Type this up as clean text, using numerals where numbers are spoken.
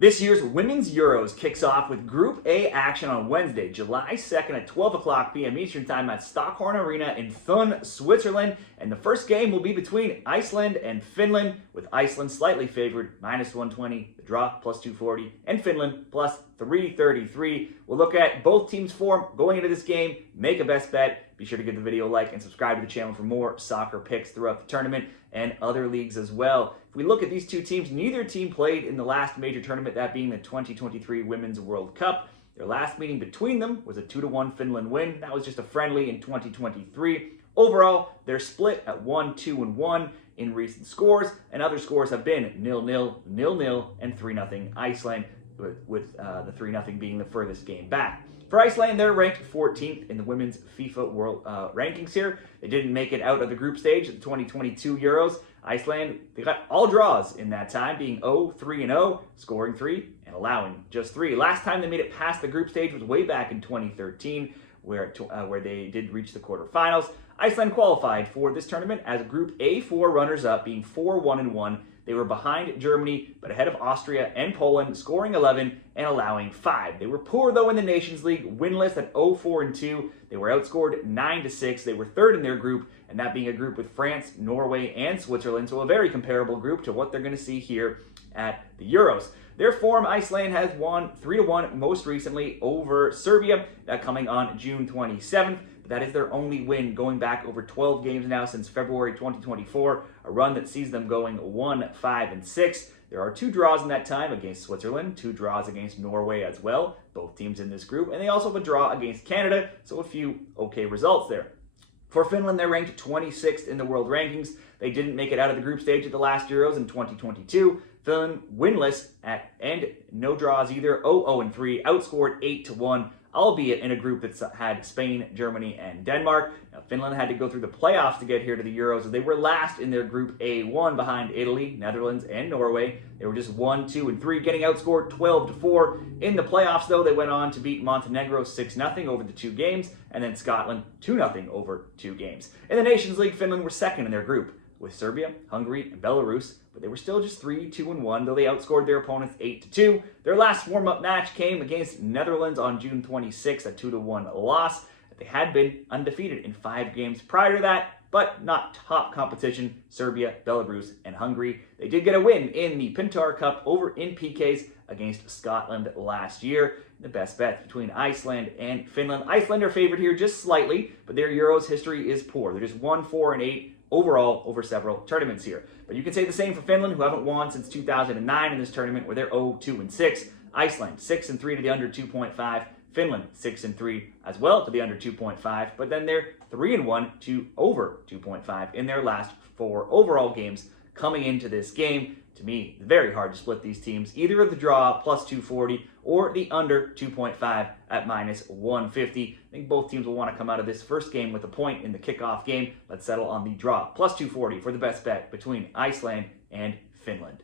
This year's Women's Euros kicks off with Group A action on Wednesday, July 2nd at 12 p.m. Eastern Time at Stockholm Arena in Thun, Switzerland. And the first game will be between Iceland and Finland, with Iceland slightly favored, -120, the draw +240, and Finland +333. We'll look at both teams' form going into this game, make a best bet. Be sure to give the video a like and subscribe to the channel for more soccer picks throughout the tournament and other leagues as well. If we look at these two teams, neither team played in the last major tournament, that being the 2023 Women's World Cup. Their last meeting between them was a 2-1 Finland win. That was just a friendly in 2023. Overall, they're split at 1-2-1 in recent scores, and other scores have been 0-0, 0-0, and 3-0 Iceland, with the 3-0 being the furthest game back. For Iceland, they're ranked 14th in the women's FIFA World rankings here. They didn't make it out of the group stage at the 2022 Euros. Iceland, they got all draws in that time, being 0-3-0, scoring 3 and allowing just 3. Last time they made it past the group stage was way back in 2013, where they did reach the quarterfinals. Iceland qualified for this tournament as Group A4 runners-up, being 4-1-1. They were behind Germany, but ahead of Austria and Poland, scoring 11 and allowing 5. They were poor, though, in the Nations League, winless at 0-4-2. They were outscored 9-6. They were third in their group, and that being a group with France, Norway, and Switzerland, so a very comparable group to what they're going to see here at the Euros. Their form, Iceland has won 3-1 most recently over Serbia, that coming on June 27th. That is their only win, going back over 12 games now since February 2024, a run that sees them going 1-5-6. There are 2 draws in that time against Switzerland, 2 draws against Norway as well, both teams in this group, and they also have a draw against Canada, so a few okay results there. For Finland, they're ranked 26th in the world rankings. They didn't make it out of the group stage at the last Euros in 2022. Finland winless and no draws either, 0-0-3, outscored 8-1. Albeit in a group that had Spain, Germany, and Denmark. Now, Finland had to go through the playoffs to get here to the Euros, as they were last in their Group A1 behind Italy, Netherlands, and Norway. They were just 1, 2, and 3, getting outscored 12-4. In the playoffs, though, they went on to beat Montenegro 6-0 over the 2 games, and then Scotland 2-0 over 2 games. In the Nations League, Finland were second in their group, with Serbia, Hungary, and Belarus, but they were still just 3-2-1, though they outscored their opponents 8-2. Their last warm-up match came against Netherlands on June 26th, a 2-1 loss. They had been undefeated in 5 games prior to that, but not top competition, Serbia, Belarus, and Hungary. They did get a win in the Pintar Cup over in PKs against Scotland last year. The best bet between Iceland and Finland. Iceland are favored here just slightly, but their Euros history is poor. They're just 1-4-8 overall over several tournaments here. But you can say the same for Finland, who haven't won since 2009 in this tournament, where they're 0-2-6. Iceland 6-3 to the under 2.5. Finland 6-3 as well to the under 2.5. But then they're 3-1 to over 2.5 in their last 4 overall games coming into this game. To me, it's very hard to split these teams. Either of the draw +240 or the under 2.5 at -150. I think both teams will want to come out of this first game with a point in the kickoff game. Let's settle on the draw +240 for the best bet between Iceland and Finland.